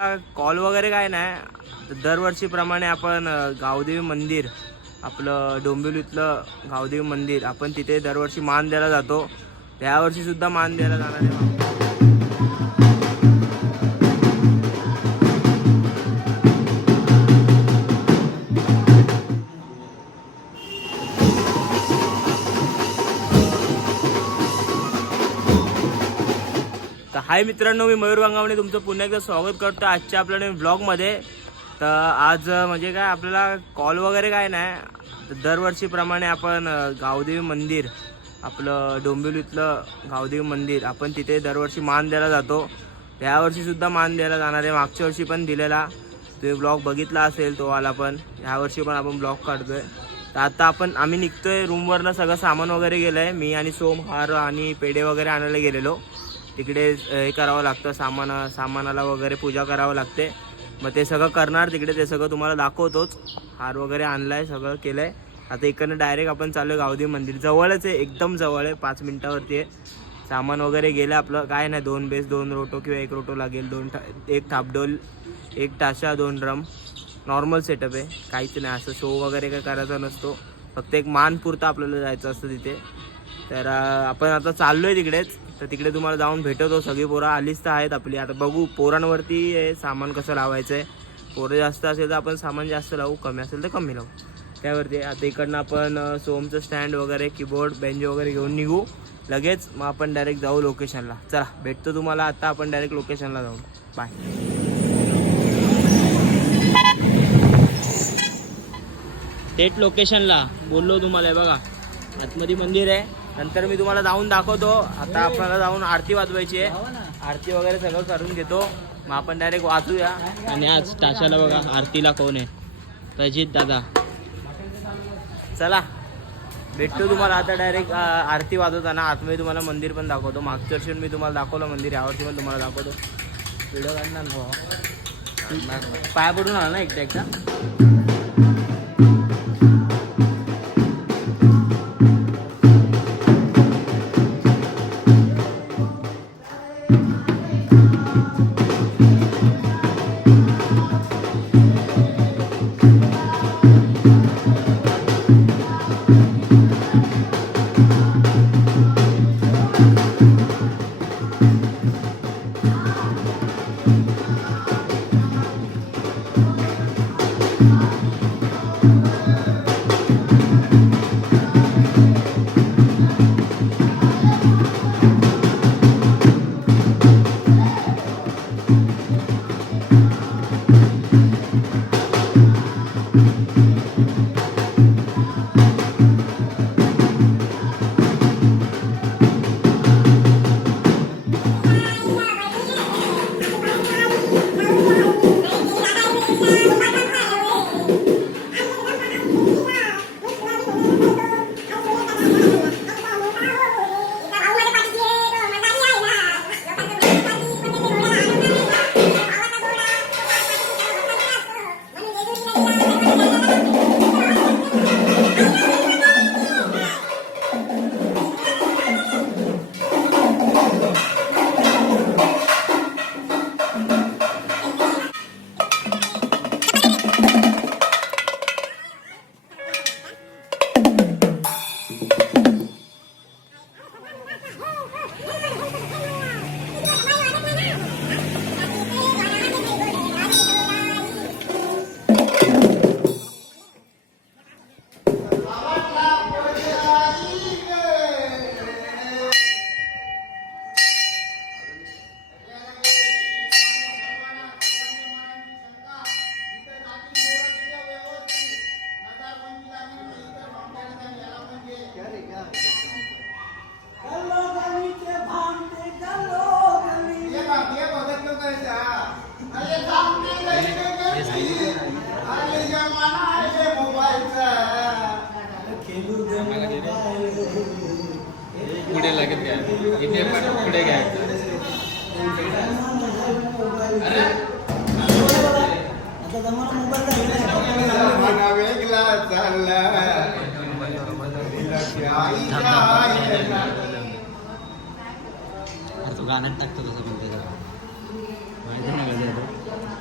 Call वगैरे काय नाही. दरवर्षीप्रमाणे आपण गावदेवी मंदिर, आपलं डोंबिवलीतलं गावदेवी मंदिर, आपण तिथे दरवर्षी मान द्यायला जातो. यावर्षी सुद्धा मान द्यायला जाणार आहे. तर हाय मित्रांनो, मी मयूर गंगावणे तुमचं पुन्हा एकदा स्वागत करतो आजच्या आपल्या नवीन ब्लॉगमध्ये. तर आज म्हणजे काय आपल्याला कॉल वगैरे काय नाही. दरवर्षीप्रमाणे आपण गावदेवी मंदिर, आपलं डोंबिवलीतलं गावदेवी मंदिर, आपण तिथे दरवर्षी मान द्यायला जातो. यावर्षीसुद्धा मान द्यायला जाणार आहे. मागच्या वर्षी पण दिलेला, तो ब्लॉग बघितला असेल तो वाला, पण यावर्षी पण आपण ब्लॉग काढतोय. तर आता आम्ही निघतोय रूमवरनं. सगळं सामान वगैरे गेलं आहे. मी आणि सोम हार आणि पेढे वगैरे आणायला गेलेलो. तिकडे हे करावं लागतं, सामानाला वगैरे पूजा करावं लागते. मग ते सगळं करणार तिकडे, ते सगळं तुम्हाला दाखवतोच. हार वगैरे आणला आहे, सगळं केलं आहे. आता इकडनं डायरेक्ट आपण चालू आहे गावदेवी मंदिर. जवळच आहे, एकदम जवळ आहे, 5 मिनिटावरती आहे. सामान वगैरे गेलं आपलं, काय नाही. 2 बेस, 2 रोटो किंवा 1 रोटो लागेल, 1 थापडोल, 1 ताशा, 2 ड्रम. नॉर्मल सेटअप आहे, काहीच नाही असं शो वगैरे काही करायचा नसतो. फक्त एक मानपुरता आपल्याला जायचं असतं तिथे. तर आपण आता चाललो आहे तिकडेच. तर तिकडे तुम्हाला जाऊन भेटवतो. सगळी पोरं आलीच तर आहेत आपली. आता बघू पोरांवरती सामान कसं लावायचं आहे. पोरं जास्त असेल तर आपण सामान जास्त लावू, कमी असेल तर कमी लावू, त्यावरती. आता इकडनं आपण सोमचं स्टँड वगैरे, कीबोर्ड, बेंच वगैरे घेऊन निघू लगेच. मग आपण डायरेक्ट जाऊ लोकेशनला. चला भेटतो तुम्हाला आता. आपण डायरेक्ट लोकेशनला जाऊ. बाय. थेट लोकेशनला बोललो तुम्हाला. आहे बघा, आतमध्ये मंदिर आहे. नंतर मी तुम्हाला जाऊन दाखवतो. आता आपल्याला जाऊन आरती वाजवायची आहे. आरती वगैरे सगळं करून घेतो. मग आपण डायरेक्ट वाचूया. आणि आज ताशाला बघा आरतीला कोण आहे, रजित दादा. चला भेटतो तुम्हाला आता डायरेक्ट आरती वाजवताना. आतमध्ये तुम्हाला मंदिर पण दाखवतो. मागच्या वर्षी मी तुम्हाला दाखवलं मंदिर, यावर्षी पण तुम्हाला दाखवतो. व्हिडिओ काढणार ना, पाया पडून आला ना एकटा. पुढे लगेच घ्यायचं, इथे पण पुढे घ्यायचं. वेगळा चालला तो गाण्यात टाकतो तसं पण माहिती नाही.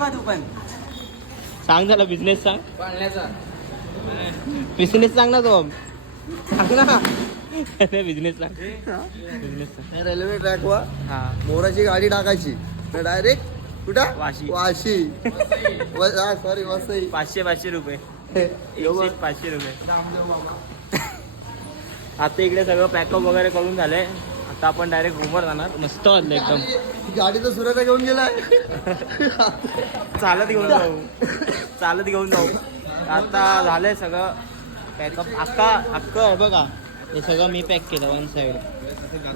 बाबा तू पण. सांग झाला बिझनेस सांग. पाळण्याचा बिझनेस सांग ना तो. सांग ना. बिझनेस सांग. बिझनेस सांग. रेल्वे ट्रॅक वर हा मोराची गाडी टाकायची डायरेक्ट कुठं वाशी. वाशी सॉरी वसई 500 रुपये. एवढं. 500 रुपये. आता इकडे सगळं पॅकअप वगैरे करून झालंय. आता आपण डायरेक्ट रूमवर जाणार. मस्त वाटलं एकदम. गाडी तर सुरेला घेऊन गेलाय. चालत घेऊन जाऊ. आता झालंय सगळं पॅकअप. अक्का आहे बघा. हे सगळं मी पॅक केलं वन साईड.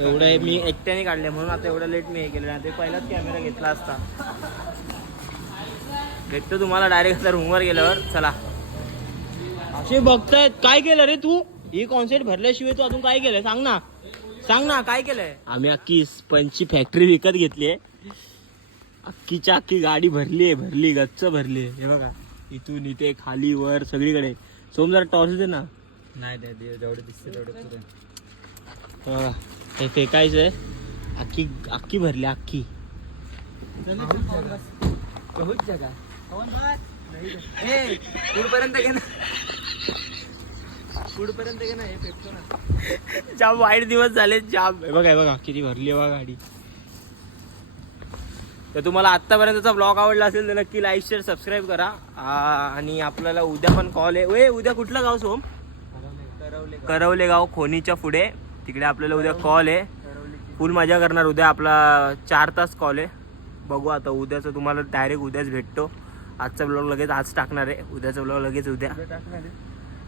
एवढं मी एकट्याने काढले म्हणून आता एवढं लेट मी हे केलं नाही. ते पहिलाच कॅमेरा घेतला असता. भेटतो तुम्हाला डायरेक्ट आता रूमवर गेल्यावर. चला. असे बघतायत काय केलं रे तू. ही कॉन्सर्ट भरल्याशिवाय तू अजून काय केलंय सांग ना काय केलंय. आम्ही अख्खी स्पंजची फॅक्टरी विकत घेतली आहे. अख्खीच्या अख्खी गाडी भरली गच्च भरली. हे बघा इथून इथे खाली वर सगळीकडे. सोम जरा टॉर्च दे ना. नाही जेवढे दिसते तेवढे पुरे. बघा हे फेकायचंय. अख्खी भरली अख्खी. बहुत जगा. ए पुढपर्यंत घे ना. पुढपर्यंत घे ना. हे फेकतो ना. जाम वाईट दिवस झाले जाम. हे बघा किती भरली आहे बघा गाडी. तर तुम्हाला आत्तापर्यंतचा ब्लॉग आवडला असेल तर नक्की लाईक शेअर सबस्क्राईब करा. आणि आपल्याला उद्या पण कॉल आहे. उद्या कुठलं गाव सोम. करवले गाव खोनीच्या पुढे. तिकडे आपल्याला उद्या कॉल आहे. फुल मजा करणार उद्या. आपला 4 तास कॉल आहे. बघू आता उद्याचं तुम्हाला डायरेक्ट उद्याच भेटतो. आजचा ब्लॉग लगेच आज टाकणार आहे. उद्याचा ब्लॉग लगेच उद्या.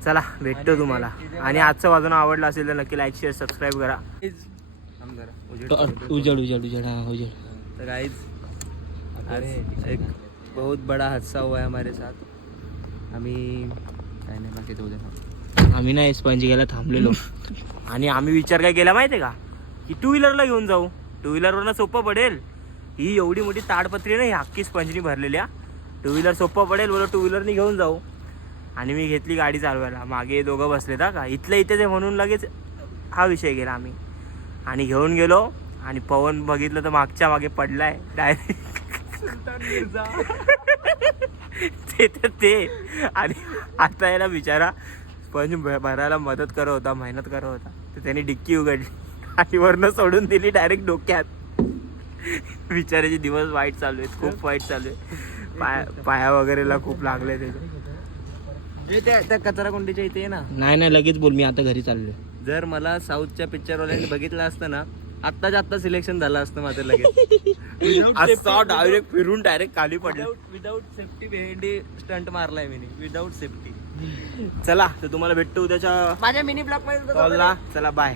चला भेटतो तुम्हाला. आणि आजचं वाजून आवडलं असेल तर नक्की लाईक शेअर सबस्क्राईब करा. उजड हा. तो गाइस आज एक बहुत बड़ा हादसा हुआ है हमारे साथ. आम्ही काय नाही बाकी तो उद्या. आम्ही ना स्पंज घ्यायला थांबलेलो. आणि आम्ही विचार काय केला माहितीये का की 2 व्हीलरला घेऊन जाऊ. 2 व्हीलरवरनं सोपं पडेल. ही एवढी मोठी ताडपत्री नाही हक्की स्पंजनी भरलेल्या. 2 व्हीलर सोपं पडेल बोला 2 व्हीलरनी घेऊन जाऊ. आणि मी घेतली गाडी चालवायला. मागे दोघं बसले का इथल्या इथेच आहे म्हणून लगेच हा विषय गेला आम्ही. आणि घेऊन गेलो आणि पवन बघितलं तर मागच्या मागे पडलाय डायरेक्ट. ते आणि आता याला बिचारा स्पंज भरायला मदत करत होता मेहनत करत होता. तर त्याने डिक्की उघडली आणि वरनं सोडून दिली डायरेक्ट डोक्यात. बिचाराचे दिवस वाईट चालू आहेत. खूप वाईट चालू आहे. पाया वगैरेला खूप लागले त्याचे. त्या कचरा कुंडीच्या इथे आहे ना. नाही लगेच बोल. मी आता घरी चाललोय. जर मला साऊथच्या पिक्चरवाल्यांनी बघितलं असतं ना आत्ताच्या आत्ता सिलेक्शन झालं असतं माझं लगेच. असा डायरेक्ट फिरून डायरेक्ट खाली पडलं. विदाऊट सेफ्टी भेंडी स्टंट मारलाय मी. Without safety. चला तर तुम्हाला भेटतो उद्याच्या माझ्या मिनी ब्लॉक मध्ये कॉलला. चला बाय.